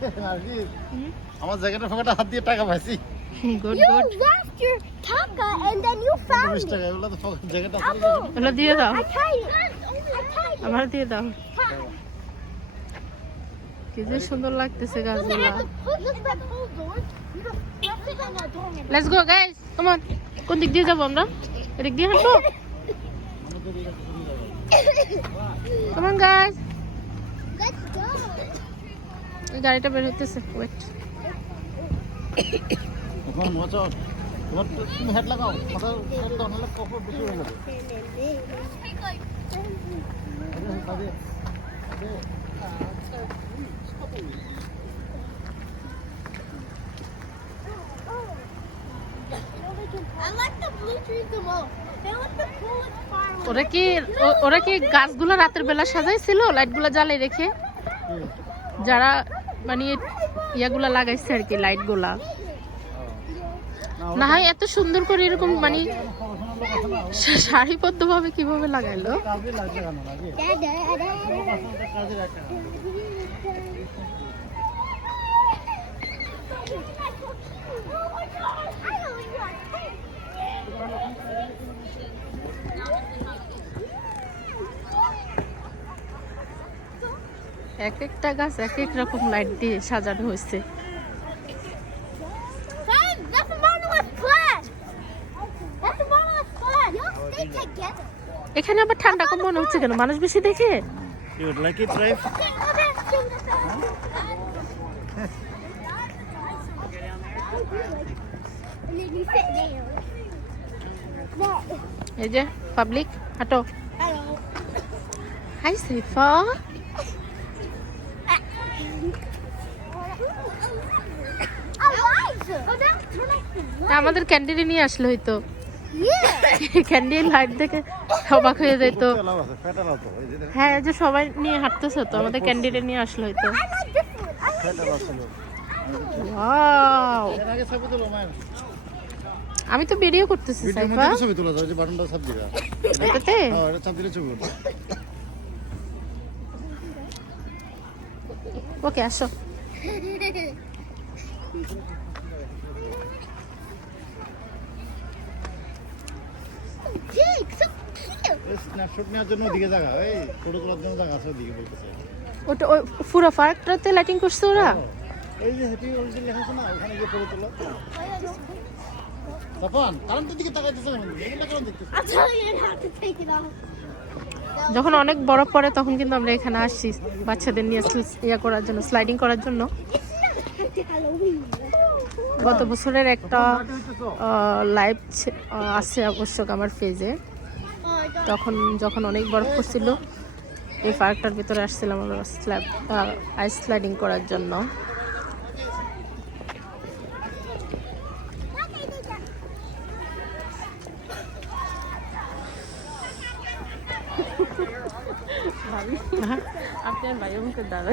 আমার জ্যাকেটের পকেটে হাত দিয়ে টাকা পাইছি। Good good. lost your taka and then you found it. টাকা তো জ্যাকেট Apple. দিয়ে দাও. আমার দিয়ে দাও। কি যে সুন্দর লাগতেছে গাছগুলা। Let's go guys come on কোন দিক দিয়ে যাব আমরা? এদিক দিয়ে হাঁটবো? Come on guys. গাড়িটা বের হইতেছে ওয়েট. ওরা কি ওরা কি গাছগুলো রাতের বেলা সাজাইছিল লাইটগুলো জ্বালাই রেখে? যারা মানে ইয়াগুলা লাগাইছে আর কি লাইটগুলা না হয় এত সুন্দর করে এরকম মানে সারিবদ্ধ ভাবে কীভাবে লাগাইলো? এক একটা গাছ এক এক রকম লাইট দিয়ে সাজানো হয়েছে। এখানে আবার ঠান্ডা কম মনে হচ্ছে কেন? মানুষ বেশি দেখে? এই যে পাবলিক হাটো হাই সেফা আমাদের ক্যান্ডিডে নিয়ে আসলে হয়তো Yeah. ক্যান্ডিল লাইট দেখে অবাক হয়ে যেত হ্যাঁ যে সবাই নিয়ে হাঁটতেছে তো আমাদের ক্যান্ডিডে নিয়ে আসলে মায়ের। আমি তো ভিডিও করতেছি সাইফা ছবি তোলা যায়, যে বাটনটা চাপ দিবা। এটাতে হ্যাঁ, এটা চাপ দিলে ছবি ওকে আসো নেওয়ার জন্য ওদিকে জায়গা, এই photo তোলার জন্য জায়গা আছে ওদিকে বলতেছে। ওটা ওই পুরো লাইটিং করছে ওরা এই যে লেখা আছে না, ওখানে গিয়ে photo তোলো। তপন, কারেন্টের দিকে তাকাইতেছে কেন? এগুলা কেন দেখতেছে? I'm telling you how to take it off. যখন অনেক বরফ পড়ে তখন কিন্তু আমরা এখানে আসছি বাচ্চাদের নিয়ে ইয়া করার জন্য স্লাইডিং করার জন্য গত বছরের একটা? লাইভ আছে অবশ্য আমার Oh, তখন যখন অনেক বরফ পড়ছিল এই পার্কটার ভিতরে আসছিলাম আমরা স্ল্যাব আইস স্লাইডিং করার জন্য আপনার ভাই আমাকে দাদা